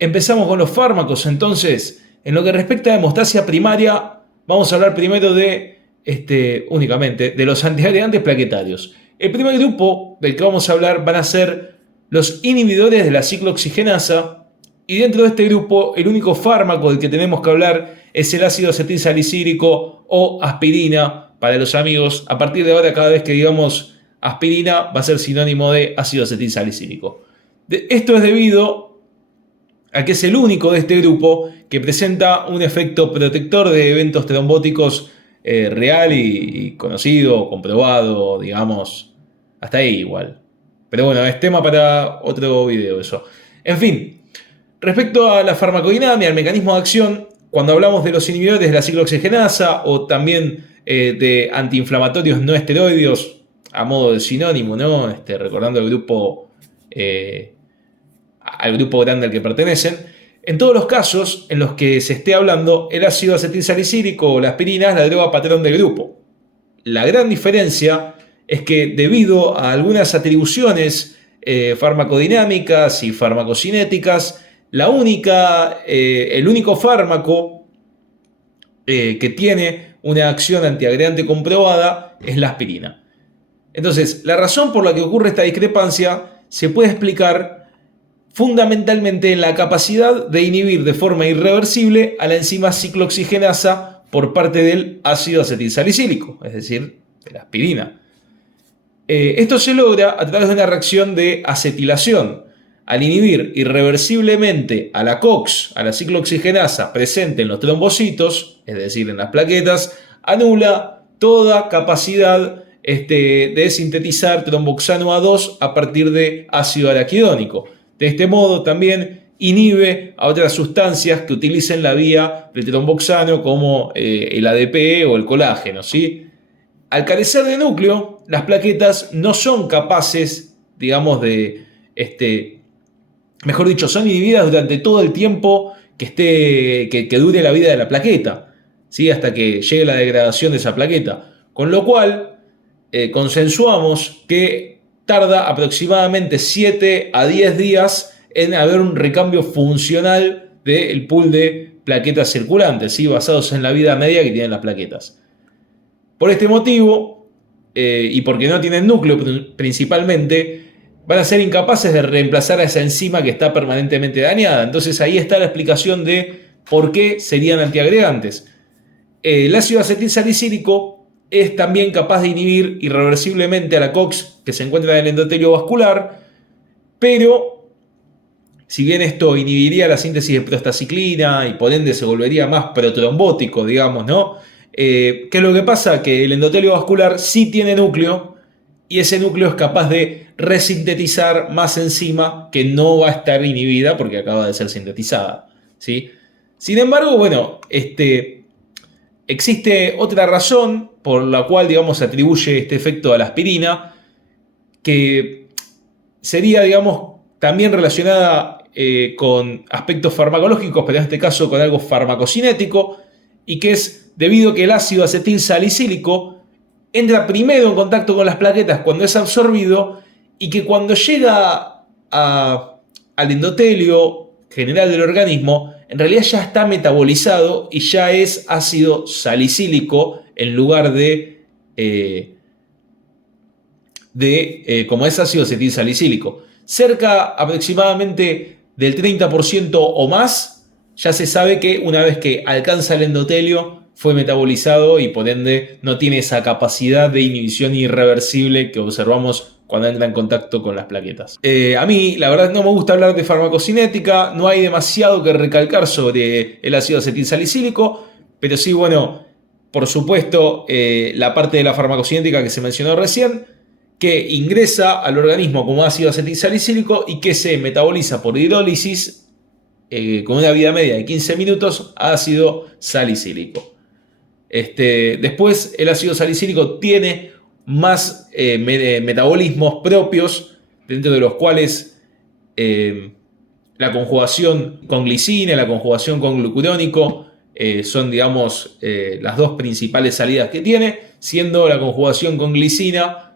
Empezamos con los fármacos, entonces. En lo que respecta a hemostasia primaria, vamos a hablar primero únicamente de los antiagregantes plaquetarios. El primer grupo del que vamos a hablar van a ser los inhibidores de la ciclooxigenasa, y dentro de este grupo el único fármaco del que tenemos que hablar es el ácido acetilsalicílico o aspirina para los amigos. A partir de ahora, cada vez que digamos aspirina va a ser sinónimo de ácido acetilsalicílico. Esto es debido a que es el único de este grupo que presenta un efecto protector de eventos trombóticos real y conocido, comprobado, digamos, hasta ahí igual. Pero bueno, es tema para otro video eso. En fin, respecto a la farmacodinámica, al mecanismo de acción, cuando hablamos de los inhibidores de la ciclooxigenasa o también de antiinflamatorios no esteroideos, a modo de sinónimo, ¿no? Recordando el grupo... al grupo grande al que pertenecen. En todos los casos en los que se esté hablando, el ácido acetilsalicílico o la aspirina es la droga patrón del grupo. La gran diferencia es que debido a algunas atribuciones farmacodinámicas y farmacocinéticas, el único fármaco que tiene una acción antiagregante comprobada es la aspirina. Entonces, la razón por la que ocurre esta discrepancia se puede explicar fundamentalmente en la capacidad de inhibir de forma irreversible a la enzima ciclooxigenasa por parte del ácido acetilsalicílico, es decir, de la aspirina. Esto se logra a través de una reacción de acetilación. Al inhibir irreversiblemente a la COX, a la ciclooxigenasa presente en los trombocitos, es decir, en las plaquetas, anula toda capacidad de sintetizar tromboxano A2 a partir de ácido araquidónico. De este modo también inhibe a otras sustancias que utilicen la vía del tromboxano como el ADP o el colágeno, ¿sí? Al carecer de núcleo, las plaquetas no son capaces, digamos, mejor dicho, son inhibidas durante todo el tiempo que dure la vida de la plaqueta, ¿sí? Hasta que llegue la degradación de esa plaqueta. Con lo cual, consensuamos que tarda aproximadamente 7 a 10 días en haber un recambio funcional del pool de plaquetas circulantes, ¿sí? Basados en la vida media que tienen las plaquetas. Por este motivo, y porque no tienen núcleo principalmente, van a ser incapaces de reemplazar a esa enzima que está permanentemente dañada. Entonces ahí está la explicación de por qué serían antiagregantes. El ácido acetilsalicílico es también capaz de inhibir irreversiblemente a la COX que se encuentra en el endotelio vascular, pero si bien esto inhibiría la síntesis de prostaciclina y por ende se volvería más protrombótico, digamos, ¿no? ¿Qué es lo que pasa? Que el endotelio vascular sí tiene núcleo y ese núcleo es capaz de resintetizar más enzima que no va a estar inhibida porque acaba de ser sintetizada, ¿sí? Sin embargo, bueno, existe otra razón por la cual, digamos, se atribuye este efecto a la aspirina, que sería, digamos, también relacionada con aspectos farmacológicos, pero en este caso con algo farmacocinético, y que es debido a que el ácido acetilsalicílico entra primero en contacto con las plaquetas cuando es absorbido, y que cuando llega al endotelio general del organismo, en realidad ya está metabolizado y ya es ácido salicílico en lugar como es ácido acetilsalicílico. Cerca aproximadamente del 30% o más, ya se sabe que una vez que alcanza el endotelio fue metabolizado y por ende no tiene esa capacidad de inhibición irreversible que observamos cuando entra en contacto con las plaquetas. A mí, la verdad, no me gusta hablar de farmacocinética, no hay demasiado que recalcar sobre el ácido acetilsalicílico, pero sí, bueno, por supuesto, la parte de la farmacocinética que se mencionó recién, que ingresa al organismo como ácido acetilsalicílico y que se metaboliza por hidrólisis con una vida media de 15 minutos a ácido salicílico. Después, el ácido salicílico tiene más metabolismos propios, dentro de los cuales la conjugación con glicina, la conjugación con glucurónico son, digamos, las dos principales salidas que tiene, siendo la conjugación con glicina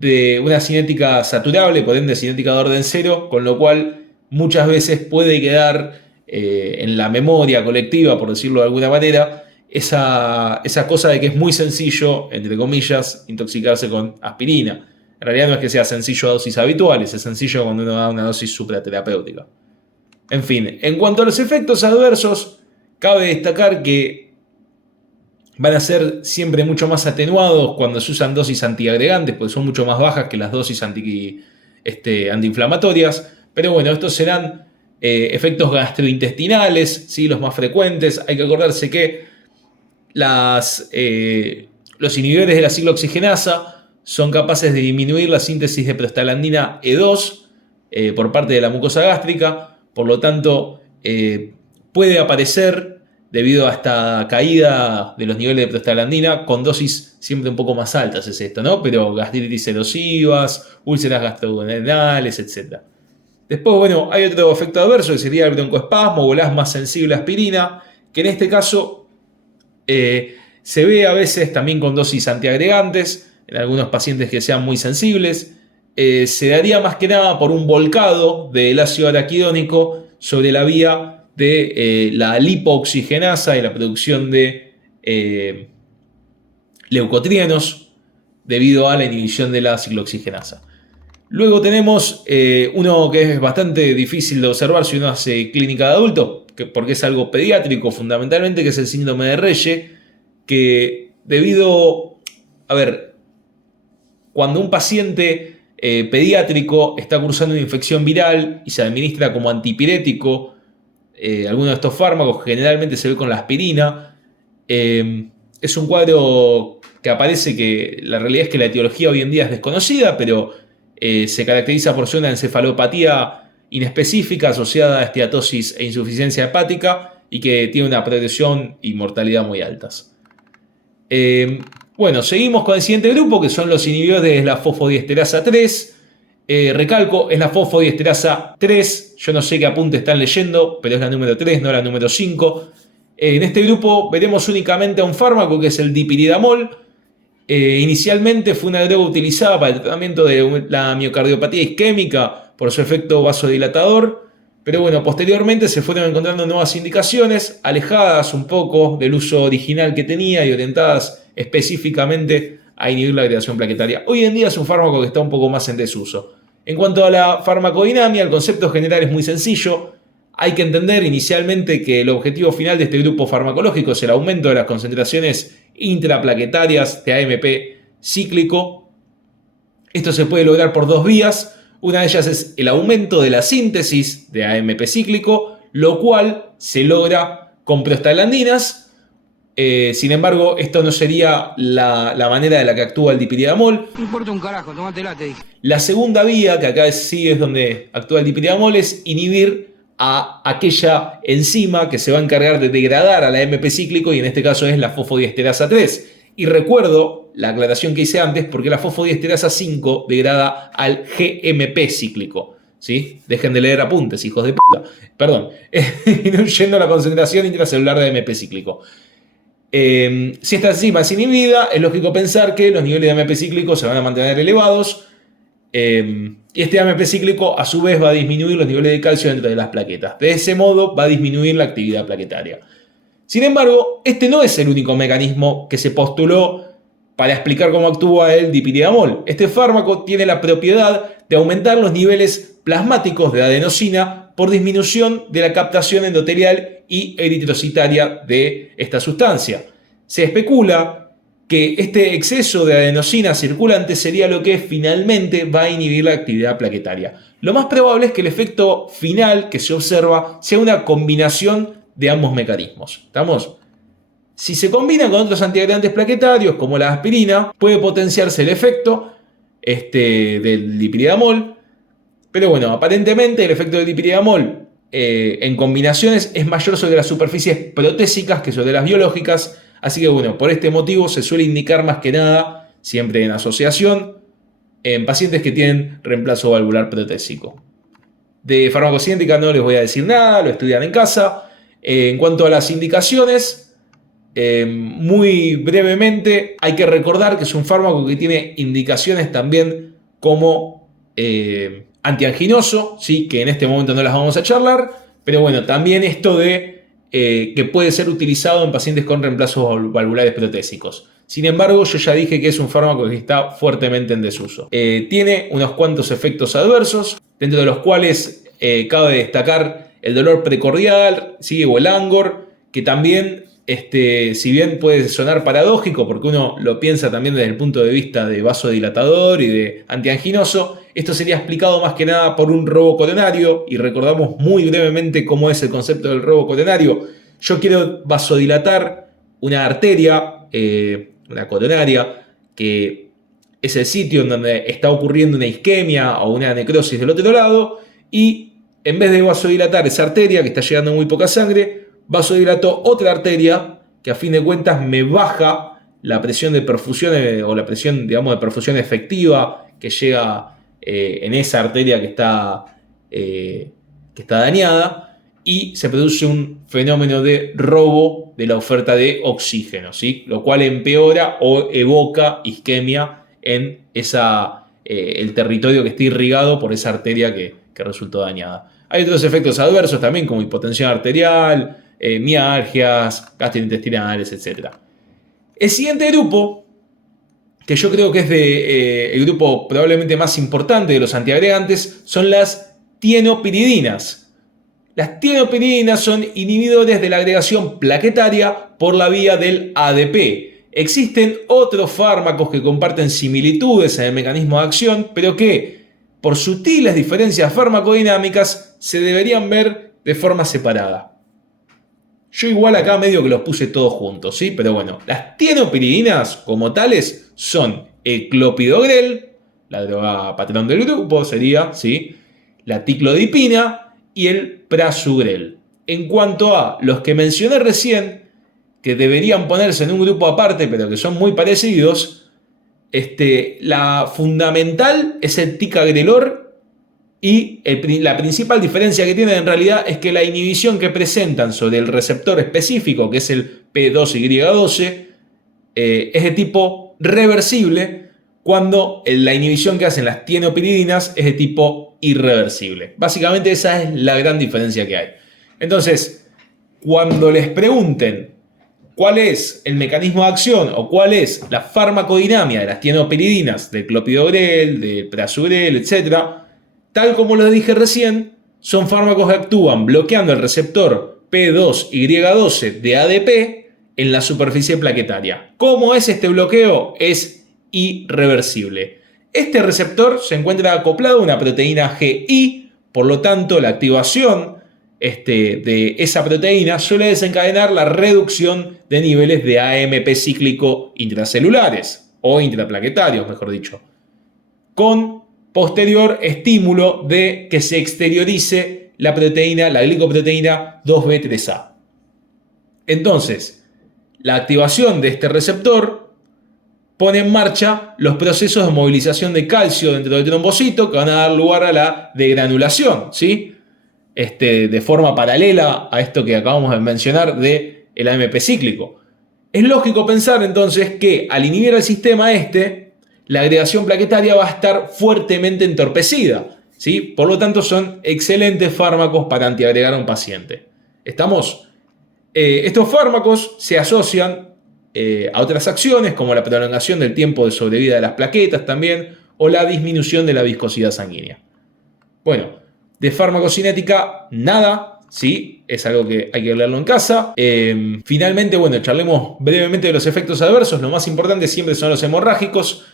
de una cinética saturable, por ende cinética de orden cero, con lo cual muchas veces puede quedar en la memoria colectiva, por decirlo de alguna manera, esa cosa de que es muy sencillo, entre comillas, intoxicarse con aspirina. En realidad no es que sea sencillo a dosis habituales, es sencillo cuando uno da una dosis supraterapéutica. En fin, en cuanto a los efectos adversos, cabe destacar que van a ser siempre mucho más atenuados cuando se usan dosis antiagregantes, porque son mucho más bajas que las dosis antiinflamatorias. Pero bueno, estos serán efectos gastrointestinales, ¿sí? Los más frecuentes. Hay que acordarse que los inhibidores de la ciclooxigenasa son capaces de disminuir la síntesis de prostaglandina E2 por parte de la mucosa gástrica. Por lo tanto, puede aparecer, debido a esta caída de los niveles de prostaglandina, con dosis siempre un poco más altas, es esto, ¿no? Pero gastritis erosivas, úlceras gastroduodenales, etc. Después, bueno, hay otro efecto adverso que sería el broncoespasmo o el asma sensible a aspirina, que en este caso se ve a veces también con dosis antiagregantes, en algunos pacientes que sean muy sensibles. Se daría más que nada por un volcado del ácido araquidónico sobre la vía de la lipooxigenasa y la producción de leucotrienos debido a la inhibición de la ciclooxigenasa. Luego tenemos uno que es bastante difícil de observar si uno hace clínica de adulto, porque es algo pediátrico fundamentalmente, que es el síndrome de Reye, que debido, cuando un paciente pediátrico está cursando una infección viral y se administra como antipirético alguno de estos fármacos, generalmente se ve con la aspirina, es un cuadro que aparece, que la realidad es que la etiología hoy en día es desconocida, pero se caracteriza por ser una encefalopatía inespecífica asociada a esteatosis e insuficiencia hepática y que tiene una progresión y mortalidad muy altas. Bueno, seguimos con el siguiente grupo, que son los inhibidores de la fosfodiesterasa 3. Recalco, es la fosfodiesterasa 3. Yo no sé qué apunte están leyendo, pero es la número 3, no la número 5. En este grupo veremos únicamente a un fármaco que es el dipiridamol. Inicialmente fue una droga utilizada para el tratamiento de la miocardiopatía isquémica por su efecto vasodilatador, pero bueno, posteriormente se fueron encontrando nuevas indicaciones, alejadas un poco del uso original que tenía y orientadas específicamente a inhibir la agregación plaquetaria. Hoy en día es un fármaco que está un poco más en desuso. En cuanto a la farmacodinamia, el concepto general es muy sencillo. Hay que entender inicialmente que el objetivo final de este grupo farmacológico es el aumento de las concentraciones intraplaquetarias de AMP cíclico. Esto se puede lograr por dos vías. Una de ellas es el aumento de la síntesis de AMP cíclico, lo cual se logra con prostaglandinas. Sin embargo, esto no sería la manera de la que actúa el dipiridamol. No importa un carajo, tómatela, te dije. La segunda vía, que acá sí es donde actúa el dipiridamol, es inhibir a aquella enzima que se va a encargar de degradar al AMP cíclico, y en este caso es la fosfodiesterasa 3. Y recuerdo la aclaración que hice antes, porque la fosfodiesterasa 5 degrada al GMP cíclico. ¿Sí? Dejen de leer apuntes, hijos de puta. Perdón. Disminuyendo la concentración intracelular de AMP cíclico. Si esta enzima es inhibida, es lógico pensar que los niveles de AMP cíclico se van a mantener elevados. Y este AMP cíclico a su vez va a disminuir los niveles de calcio dentro de las plaquetas. De ese modo va a disminuir la actividad plaquetaria. Sin embargo, este no es el único mecanismo que se postuló para explicar cómo actúa el dipiridamol. Este fármaco tiene la propiedad de aumentar los niveles plasmáticos de adenosina por disminución de la captación endotelial y eritrocitaria de esta sustancia. Se especula que este exceso de adenosina circulante sería lo que finalmente va a inhibir la actividad plaquetaria. Lo más probable es que el efecto final que se observa sea una combinación de ambos mecanismos. ¿Estamos? Si se combina con otros antiagregantes plaquetarios como la aspirina, puede potenciarse el efecto del dipiridamol. Pero bueno, aparentemente el efecto del dipiridamol en combinaciones es mayor sobre las superficies protésicas que sobre las biológicas. Así que bueno, por este motivo se suele indicar más que nada, siempre en asociación, en pacientes que tienen reemplazo valvular protésico. De farmacocinética no les voy a decir nada, lo estudian en casa. En cuanto a las indicaciones, muy brevemente hay que recordar que es un fármaco que tiene indicaciones también como antianginoso, ¿sí? Que en este momento no las vamos a charlar, Pero bueno, también esto de que puede ser utilizado en pacientes con reemplazos valvulares protésicos. Sin embargo, yo ya dije que es un fármaco que está fuertemente en desuso. Tiene unos cuantos efectos adversos, dentro de los cuales cabe destacar el dolor precordial, ¿sí? O el angor, que también, si bien puede sonar paradójico, porque uno lo piensa también desde el punto de vista de vasodilatador y de antianginoso, esto sería explicado más que nada por un robo coronario, y recordamos muy brevemente cómo es el concepto del robo coronario. Yo quiero vasodilatar una arteria, una coronaria, que es el sitio en donde está ocurriendo una isquemia o una necrosis del otro lado, y en vez de vasodilatar esa arteria que está llegando muy poca sangre, vasodilato otra arteria que a fin de cuentas me baja la presión de perfusión o la presión, digamos, de perfusión efectiva que llega en esa arteria que está dañada, y se produce un fenómeno de robo de la oferta de oxígeno, ¿sí? Lo cual empeora o evoca isquemia en el territorio que está irrigado por esa arteria que resultó dañada. Hay otros efectos adversos también, como hipotensión arterial, mialgias, gastrointestinales, etc. El siguiente grupo, que yo creo que es el grupo probablemente más importante de los antiagregantes, son las tienopiridinas. Las tienopiridinas son inhibidores de la agregación plaquetaria por la vía del ADP. Existen otros fármacos que comparten similitudes en el mecanismo de acción, pero que, por sutiles diferencias farmacodinámicas, se deberían ver de forma separada. Yo igual acá medio que los puse todos juntos, ¿sí? Pero bueno, las tienopiridinas como tales son el clopidogrel, la droga patrón del grupo sería, ¿sí? La ticlodipina y el prasugrel. En cuanto a los que mencioné recién, que deberían ponerse en un grupo aparte, pero que son muy parecidos, la fundamental es el ticagrelor, y la principal diferencia que tienen en realidad es que la inhibición que presentan sobre el receptor específico, que es el P2Y12, es de tipo reversible, cuando la inhibición que hacen las tienopiridinas es de tipo irreversible. Básicamente esa es la gran diferencia que hay. Entonces, cuando les pregunten cuál es el mecanismo de acción o cuál es la farmacodinámica de las tienopiridinas, del clopidogrel, del prasugrel, etc., tal como lo dije recién, son fármacos que actúan bloqueando el receptor P2Y12 de ADP en la superficie plaquetaria. ¿Cómo es este bloqueo? Es irreversible. Este receptor se encuentra acoplado a una proteína GI, por lo tanto la activación de esa proteína suele desencadenar la reducción de niveles de AMP cíclico intracelulares o intraplaquetarios, mejor dicho, con posterior estímulo de que se exteriorice la glicoproteína 2B3A. Entonces, la activación de este receptor pone en marcha los procesos de movilización de calcio dentro del trombocito que van a dar lugar a la degranulación, ¿sí? De forma paralela a esto que acabamos de mencionar del AMP cíclico. Es lógico pensar entonces que al inhibir el sistema la agregación plaquetaria va a estar fuertemente entorpecida, ¿sí? Por lo tanto, son excelentes fármacos para antiagregar a un paciente. ¿Estamos? Estos fármacos se asocian a otras acciones, como la prolongación del tiempo de sobrevida de las plaquetas también, o la disminución de la viscosidad sanguínea. Bueno, de farmacocinética, nada, ¿sí? Es algo que hay que leerlo en casa. Finalmente, bueno, charlemos brevemente de los efectos adversos. Lo más importante siempre son los hemorrágicos.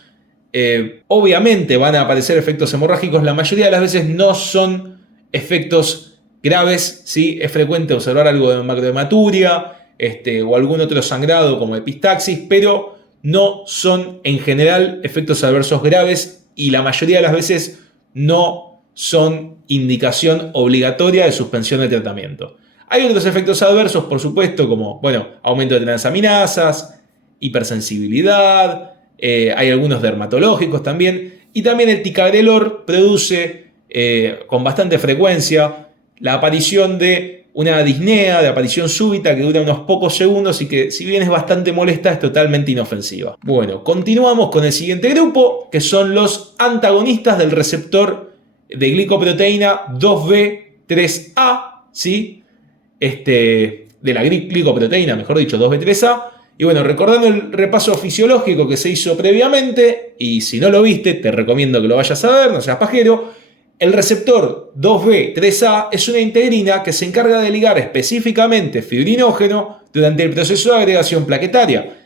Obviamente van a aparecer efectos hemorrágicos, la mayoría de las veces no son efectos graves, ¿sí? Es frecuente observar algo de macrohematuria o algún otro sangrado como epistaxis, pero no son en general efectos adversos graves y la mayoría de las veces no son indicación obligatoria de suspensión de tratamiento. Hay otros efectos adversos, por supuesto, como aumento de transaminasas, hipersensibilidad. Hay algunos dermatológicos también, y también el ticagrelor produce con bastante frecuencia la aparición de una disnea, de aparición súbita que dura unos pocos segundos y que, si bien es bastante molesta, es totalmente inofensiva. Bueno, continuamos con el siguiente grupo, que son los antagonistas del receptor de glicoproteína 2B3A, ¿sí? De la glicoproteína, mejor dicho, 2B3A. Y bueno, recordando el repaso fisiológico que se hizo previamente, y si no lo viste, te recomiendo que lo vayas a ver, no seas pajero. El receptor 2B3A es una integrina que se encarga de ligar específicamente fibrinógeno durante el proceso de agregación plaquetaria.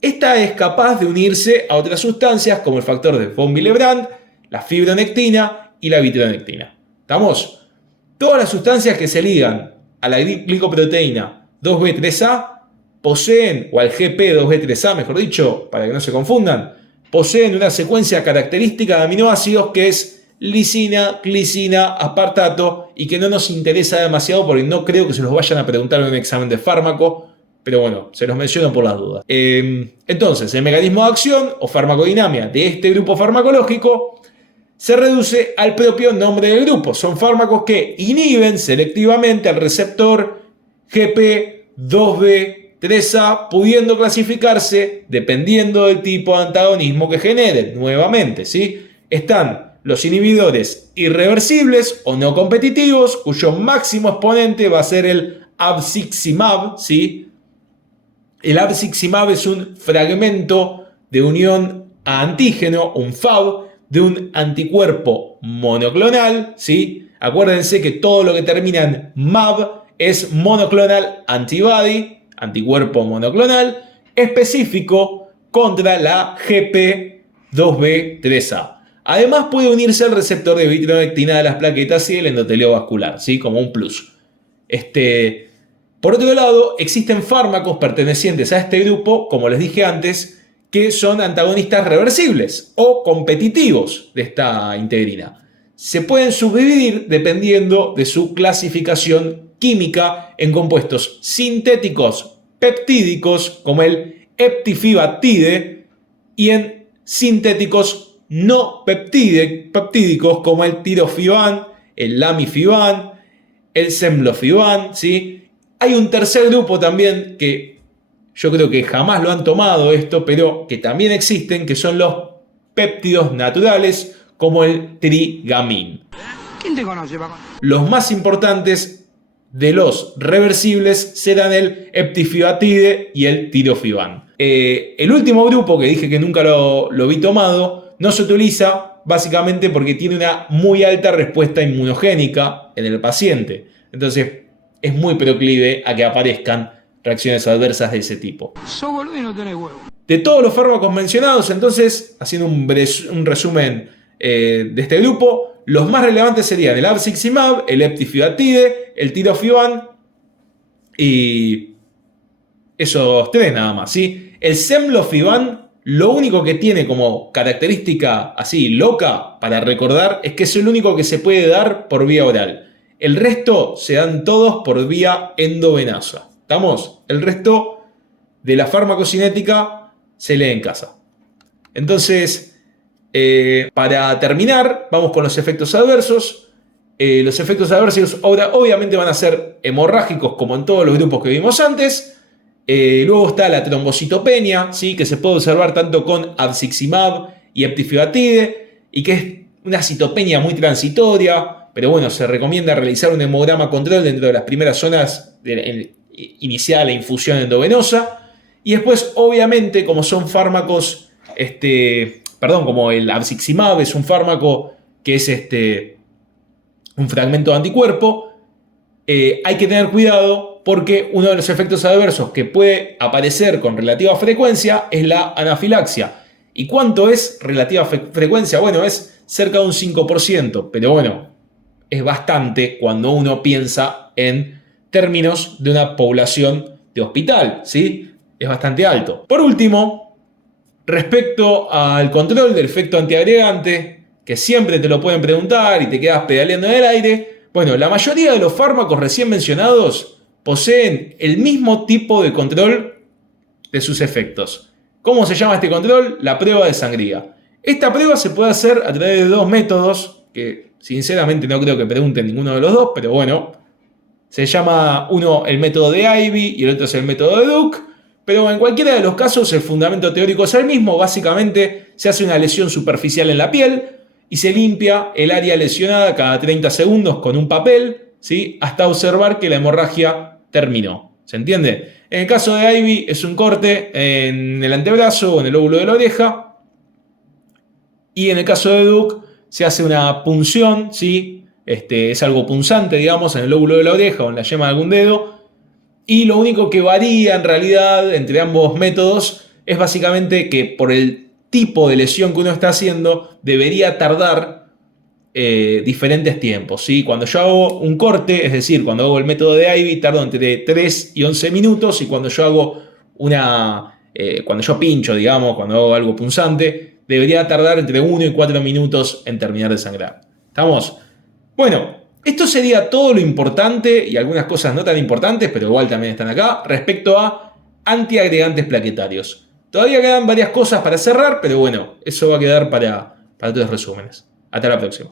Esta es capaz de unirse a otras sustancias como el factor de von Willebrand, la fibronectina y la vitronectina. ¿Estamos? Todas las sustancias que se ligan a la glicoproteína 2B3A poseen, o al GP2B3A mejor dicho, para que no se confundan, poseen una secuencia característica de aminoácidos que es lisina, glicina, aspartato, y que no nos interesa demasiado porque no creo que se los vayan a preguntar en un examen de fármaco, pero bueno, se los menciono por las dudas. Entonces, el mecanismo de acción o farmacodinámica de este grupo farmacológico se reduce al propio nombre del grupo. Son fármacos que inhiben selectivamente al receptor GP2B3A, pudiendo clasificarse dependiendo del tipo de antagonismo que generen. Nuevamente, ¿sí? Están los inhibidores irreversibles o no competitivos, cuyo máximo exponente va a ser el abciximab, ¿sí? El abciximab es un fragmento de unión a antígeno, un Fab, de un anticuerpo monoclonal, ¿sí? Acuérdense que todo lo que termina en mab es monoclonal antibody, anticuerpo monoclonal, específico contra la GP2B3A. Además puede unirse al receptor de vitronectina de las plaquetas y el endotelio vascular, ¿sí? Como un plus. Por otro lado, existen fármacos pertenecientes a este grupo, como les dije antes, que son antagonistas reversibles o competitivos de esta integrina. Se pueden subdividir dependiendo de su clasificación química en compuestos sintéticos peptídicos, como el eptifibatide, y en sintéticos no peptídicos, como el tirofiban, el lamifiban, el semlofiban, ¿sí? Hay un tercer grupo también que yo creo que jamás lo han tomado esto, pero que también existen, que son los péptidos naturales, como el trigamin. ¿Quién te conoce, papá? Los más importantes de los reversibles serán el eptifibatide y el tirofiban. El último grupo, que dije que nunca lo vi tomado, no se utiliza básicamente porque tiene una muy alta respuesta inmunogénica en el paciente. Entonces es muy proclive a que aparezcan reacciones adversas de ese tipo. Sos boludo y no tenés huevo. De todos los fármacos mencionados, entonces, haciendo un resumen de este grupo, los más relevantes serían el abciximab, el eptifibatide, el tirofiban y esos tres nada más, ¿sí? El semlofiban, lo único que tiene como característica así loca para recordar es que es el único que se puede dar por vía oral. El resto se dan todos por vía endovenosa. ¿Estamos? El resto de la farmacocinética se lee en casa. Entonces, para terminar, vamos con los efectos adversos. Los efectos adversos obviamente van a ser hemorrágicos, como en todos los grupos que vimos antes. Luego está la trombocitopenia, ¿sí? Que se puede observar tanto con abciximab y eptifibatide, y que es una citopenia muy transitoria. Pero bueno, se recomienda realizar un hemograma control dentro de las primeras zonas inicial la infusión endovenosa. Y después, obviamente, como son fármacos, como el abciximab es un fármaco que es un fragmento de anticuerpo, hay que tener cuidado porque uno de los efectos adversos que puede aparecer con relativa frecuencia es la anafilaxia. ¿Y cuánto es relativa frecuencia? Bueno, es cerca de un 5%, pero bueno, es bastante cuando uno piensa en términos de una población de hospital, ¿sí? Es bastante alto. Por último, respecto al control del efecto antiagregante, que siempre te lo pueden preguntar y te quedas pedaleando en el aire, bueno, la mayoría de los fármacos recién mencionados poseen el mismo tipo de control de sus efectos. ¿Cómo se llama este control? La prueba de sangría. Esta prueba se puede hacer a través de dos métodos, que sinceramente no creo que pregunten ninguno de los dos, pero bueno, se llama uno el método de Ivy y el otro es el método de Duke. Pero en cualquiera de los casos el fundamento teórico es el mismo. Básicamente se hace una lesión superficial en la piel y se limpia el área lesionada cada 30 segundos con un papel, ¿sí? Hasta observar que la hemorragia terminó. ¿Se entiende? En el caso de Ivy es un corte en el antebrazo o en el lóbulo de la oreja. Y en el caso de Duke se hace una punción, ¿sí? Es algo punzante, digamos, en el lóbulo de la oreja o en la yema de algún dedo. Y lo único que varía en realidad entre ambos métodos es básicamente que por el tipo de lesión que uno está haciendo debería tardar diferentes tiempos, ¿sí? Cuando yo hago un corte, es decir, cuando hago el método de Ivy, tardo entre 3 y 11 minutos, y cuando yo hago cuando yo pincho, digamos, cuando hago algo punzante, debería tardar entre 1 y 4 minutos en terminar de sangrar. ¿Estamos? Bueno, esto sería todo lo importante y algunas cosas no tan importantes, pero igual también están acá, respecto a antiagregantes plaquetarios. Todavía quedan varias cosas para cerrar, pero bueno, eso va a quedar para otros resúmenes. Hasta la próxima.